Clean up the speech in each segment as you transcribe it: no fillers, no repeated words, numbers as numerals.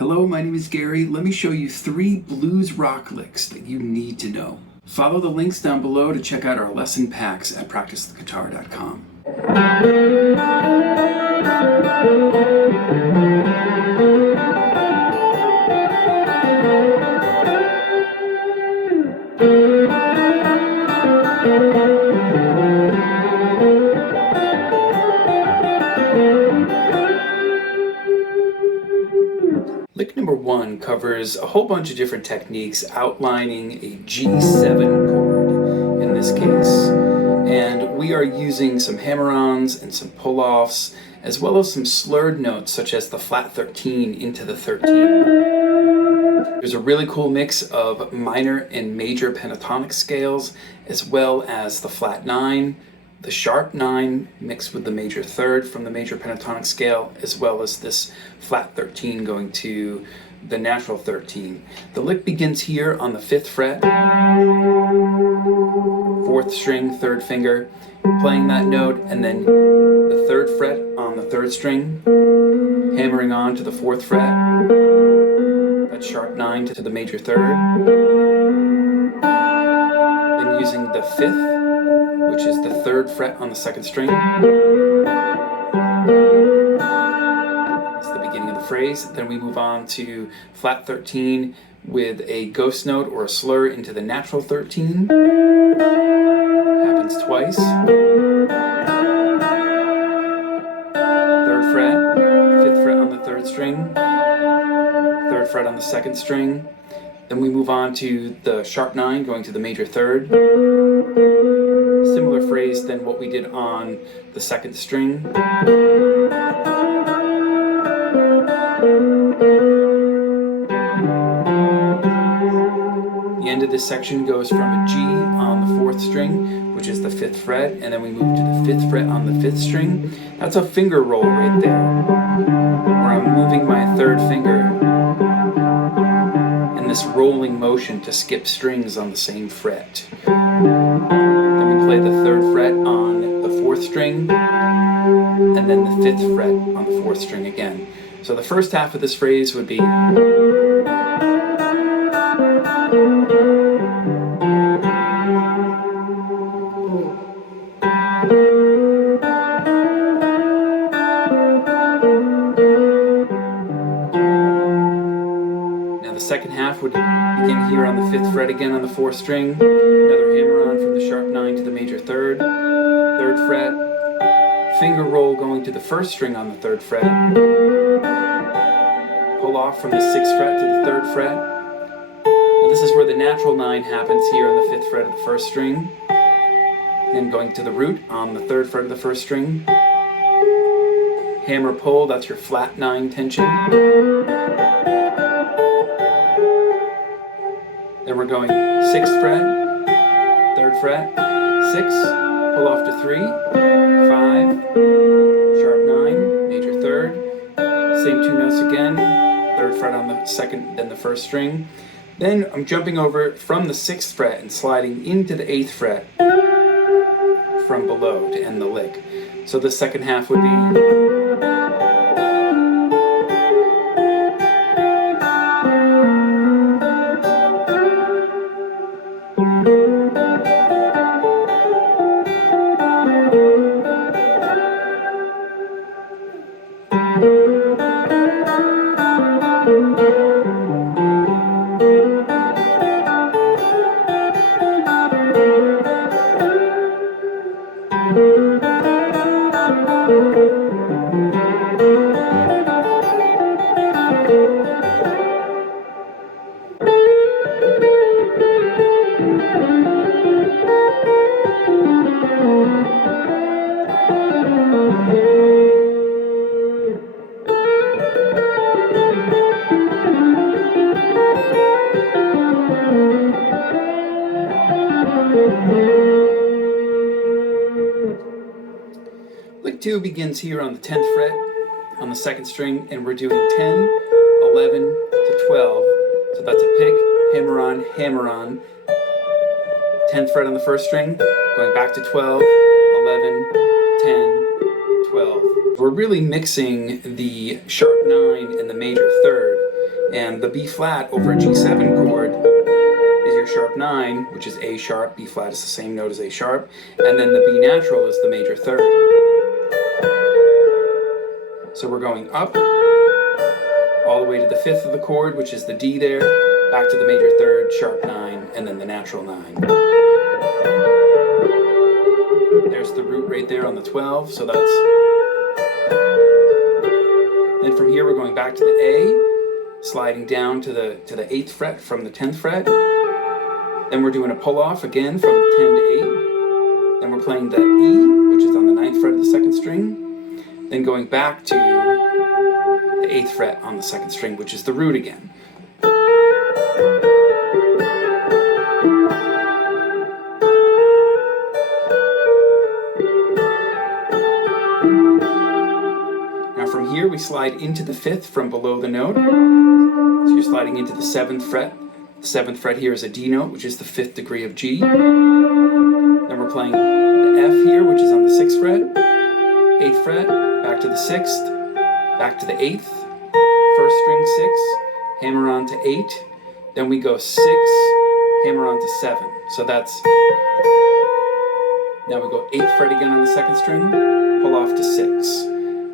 Hello, my name is Gary. Let me show you 3 blues rock licks that you need to know. Follow the links down below to check out our lesson packs at practicetheguitar.com. Lick number 1 covers a whole bunch of different techniques outlining a G7 chord in this case. And we are using some hammer-ons and some pull-offs, as well as some slurred notes such as the flat 13 into the 13. There's a really cool mix of minor and major pentatonic scales, as well as the flat 9, the sharp 9 mixed with the major third from the major pentatonic scale, as well as this flat 13 going to the natural 13. The lick begins here on the 5th fret, 4th string, 3rd finger, playing that note, and then the 3rd fret on the 3rd string, hammering on to the 4th fret, that sharp 9 to the major 3rd, then using the 5th, which is the 3rd fret on the 2nd string. That's the beginning of the phrase. Then we move on to flat 13 with a ghost note or a slur into the natural 13. Happens twice. 3rd fret, 5th fret on the 3rd string, 3rd fret on the 2nd string. Then we move on to the sharp 9 going to the major 3rd. Similar phrase than what we did on the 2nd string. The end of this section goes from a G on the 4th string, which is the 5th fret, and then we move to the 5th fret on the 5th string. That's a finger roll right there, where I'm moving my 3rd finger in this rolling motion to skip strings on the same fret. Then we play the 3rd fret on the 4th string, and then the 5th fret on the 4th string again. So the first half of this phrase would be second half would begin here on the 5th fret again on the 4th string, another hammer on from the sharp 9 to the major 3rd, 3rd fret, finger roll going to the 1st string on the 3rd fret, pull off from the 6th fret to the 3rd fret. Now this is where the natural 9 happens here on the 5th fret of the 1st string, then going to the root on the 3rd fret of the 1st string, hammer pull, that's your flat 9 tension. Then we're going 6th fret, 3rd fret, 6, pull off to 3, 5, sharp 9, major 3rd, same 2 notes again, 3rd fret on the 2nd, then the 1st string. Then I'm jumping over from the 6th fret and sliding into the 8th fret from below to end the lick. So the second half would be Lick 2 begins here on the 10th fret on the 2nd string, and we're doing 10, 11 to 12. So that's a pick, hammer on, 10th fret on the 1st string, going back to 12, 11, 10, 12. We're really mixing the sharp 9 and the major 3rd And the B flat over a G7 chord is your sharp 9, which is A sharp. B flat is the same note as A sharp. And then the B natural is the major third. So we're going up all the way to the 5th of the chord, which is the D there, back to the major third, sharp 9, and then the natural 9. There's the root right there on the 12, so that's... Then from here we're going back to the A, sliding down to the 8th fret from the 10th fret. Then we're doing a pull-off again from 10 to 8. Then we're playing that E, which is on the 9th fret of the 2nd string. Then going back to the 8th fret on the 2nd string, which is the root again. Now from here we slide into the 5th from below the note. So you're sliding into the 7th fret. The 7th fret here is a D note, which is the 5th degree of G. Then we're playing the F here, which is on the 6th fret, 8th fret, back to the 6th, back to the 8th, 1st string 6, hammer on to 8, then we go 6, hammer on to 7. So that's, now we go 8th fret again on the 2nd string, pull off to 6.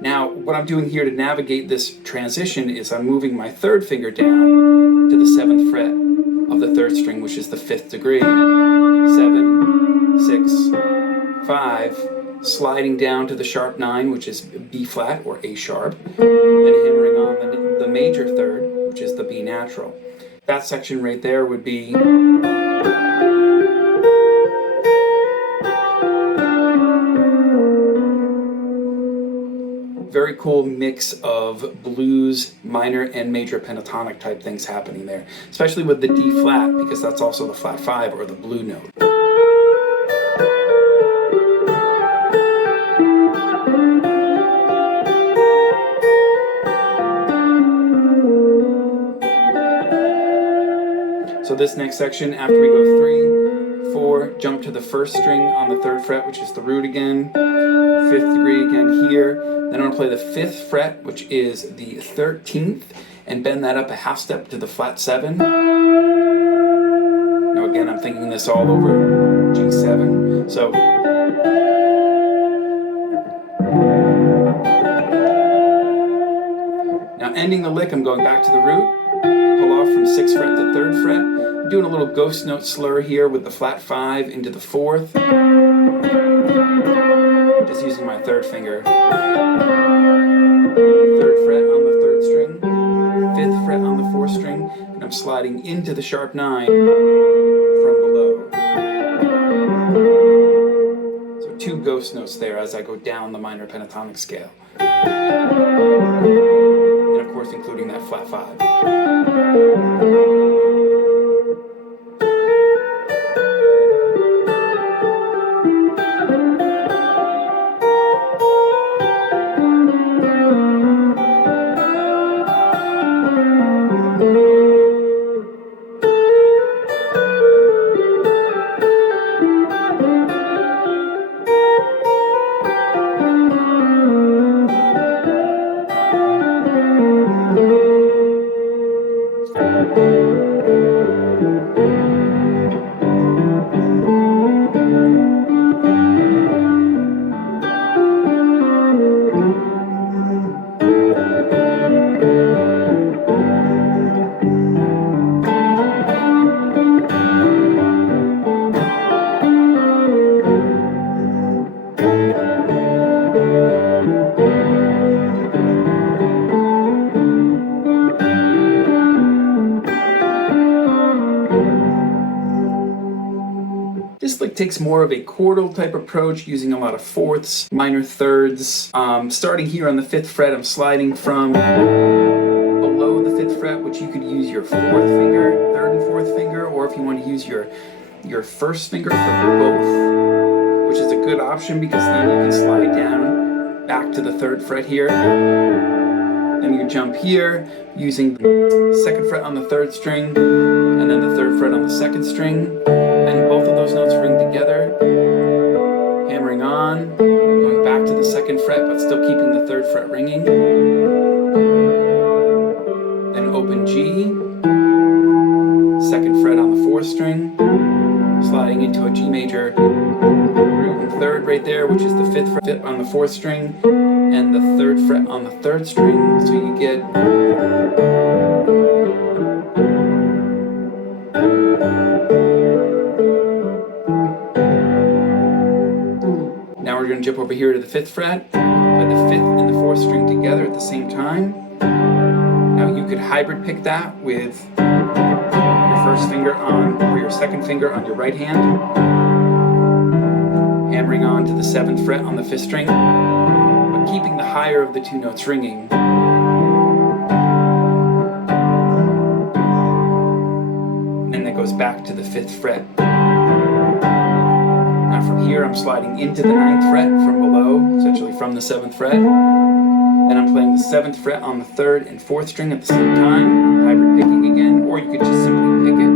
Now, what I'm doing here to navigate this transition is I'm moving my 3rd finger down to the 7th fret of the 3rd string, which is the 5th degree. 7, 6, 5, sliding down to the sharp 9, which is B flat or A sharp, then hammering on the major 3rd, which is the B natural. That section right there would be very cool mix of blues, minor and major pentatonic type things happening there, especially with the D flat, because that's also the flat 5 or the blue note. So this next section, after we go 3, 4, jump to the 1st string on the 3rd fret, which is the root again, 5th degree again here. Then I'm going to play the 5th fret, which is the 13th, and bend that up a half step to the flat 7. Now again, I'm thinking this all over G7. So now ending the lick, I'm going back to the root, pull off from 6th fret to 3rd fret. I'm doing a little ghost note slur here with the flat 5 into the 4th. Just using my 3rd finger. 3rd fret on the 3rd string, 5th fret on the 4th string, and I'm sliding into the sharp 9 from below. So 2 ghost notes there as I go down the minor pentatonic scale. And of course including that flat 5. This lick takes more of a chordal type approach, using a lot of fourths, minor thirds. Starting here on the 5th fret, I'm sliding from below the 5th fret, which you could use your 4th finger, 3rd and 4th finger, or if you want to use your 1st finger for both, which is a good option because then you can slide down back to the 3rd fret here. Then you jump here using the 2nd fret on the 3rd string and then the 3rd fret on the 2nd string, and both of those notes ring together, hammering on, going back to the 2nd fret but still keeping the 3rd fret ringing, then open G, 2nd fret on the 4th string, sliding into a G major root and 3rd right there, which is the 5th fret on the 4th string, and the 3rd fret on the 3rd string, so you get now we're going to jump over here to the 5th fret, play the 5th and the 4th string together at the same time. Now you could hybrid pick that with your 1st finger on, or your 2nd finger on your right hand, hammering on to the 7th fret on the 5th string, but keeping the higher of the 2 notes ringing. And then that goes back to the 5th fret. Now from here I'm sliding into the 9th fret from below, essentially from the 7th fret. Then I'm playing the 7th fret on the 3rd and 4th string at the same time, hybrid picking again, or you could just simply pick it,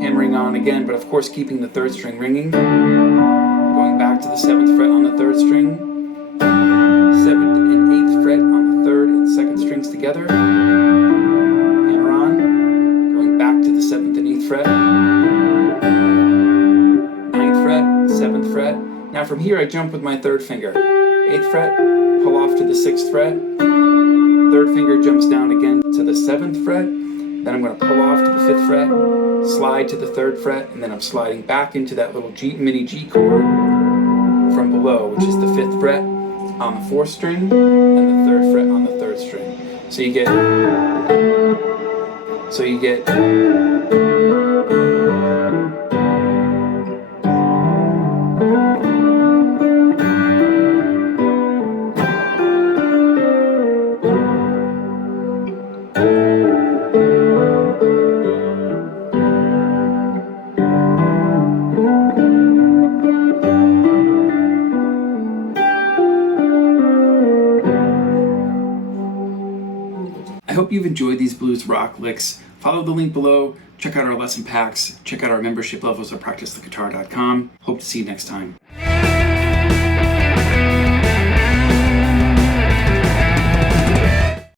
hammering on again, but of course keeping the 3rd string ringing. Going back to the 7th fret on the 3rd string, 7th and 8th fret on the 3rd and 2nd strings together, hammer on, going back to the 7th and 8th fret, 9th fret, 7th fret. Now from here I jump with my 3rd finger, 8th fret, pull off to the 6th fret, 3rd finger jumps down again to the 7th fret, then I'm going to pull off to the 5th fret, slide to the 3rd fret, and then I'm sliding back into that little mini G chord from below, which is the 5th fret on the 4th string and the 3rd fret on the 3rd string. So you get I hope you've enjoyed these blues rock licks. Follow the link below, check out our lesson packs, check out our membership levels at practicetheguitar.com. Hope to see you next time.